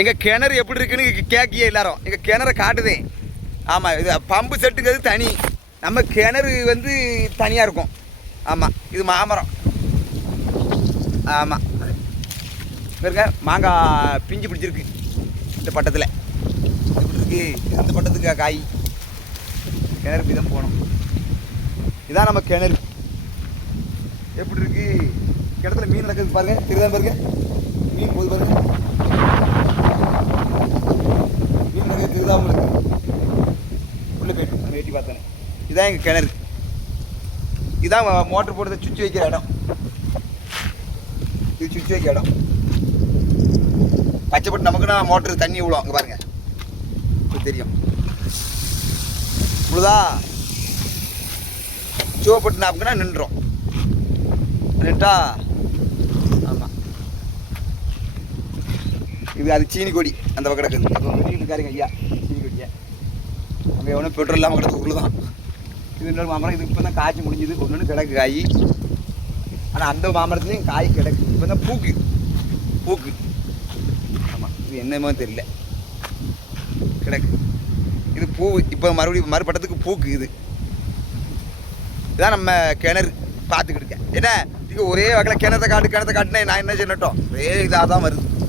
எங்கள் கிணறு எப்படி இருக்குன்னு கேட்கியே எல்லாரும். எங்கள் கிணற காட்டுதேன். ஆமாம், இது பம்பு செட்டுங்கிறது தனி. நம்ம கிணறு வந்து தனியாக இருக்கும். ஆமாம், இது மாமரம். ஆமாம், பாருங்க மாங்காய் பிஞ்சு பிடிச்சிருக்கு இந்த பட்டத்தில். எப்படி இருக்கு இந்த பட்டத்துக்கு காய்? கிணறு தான் போகணும். இதான் நம்ம கிணறு. எப்படி இருக்கு? கிணத்துல மீன் நடக்குது பாருங்க, தெரியுதா பாருங்க, மீன் போகுது பாருங்க, மீன் நடக்குது தெரியுதா உங்களுக்கு? உள்ள போயிட்டு நம்ம எட்டி பார்த்தேன். இதான் எங்கள் கிணறு. இதான் மோட்டர் போடுறத சுவிட்ச் வைக்கிற இடம். இது சுவிட்ச் வைக்கிற இடம். பச்சைப்பட்டு நமக்குன்னா மோட்டரு தண்ணி விழும். அங்கே பாருங்க, தெரியும் முழுதா. சிவப்பட்டு நாப்புக்குன்னா நின்றோம். நின்றா ஆமாம். இது அது சீனி கொடி அந்த பக்கம் கிடக்குது. அப்போ வெளியே இருக்காருங்க ஐயா, சீனி கொடியை. அங்கே எவனும் பெட்ரோல் இல்லாமல் கிடக்கு உள்ள தான். இது இன்னொரு மாமரம். இது இப்போ தான் காய்ச்சி முடிஞ்சுது. ஒன்று கிடக்கு காய். ஆனால் அந்த மாமரத்துலேயும் காய் கிடக்கு. இப்போ தான் பூக்கு பூக்கு. ஆமாம், இது என்னமோ தெரியல, கிடக்கு. இது பூ. இப்போ மறுபடியும் மறுபட்டத்துக்கு பூக்கு. இதுதான் நம்ம கிணறு. பார்த்துக்கிட்டு இருக்கேன். என்ன ஒரே வகையில் கிணத்தை காட்டுனா நான் என்ன செய்யட்டும்? ஒரே இதாக தான் வருது.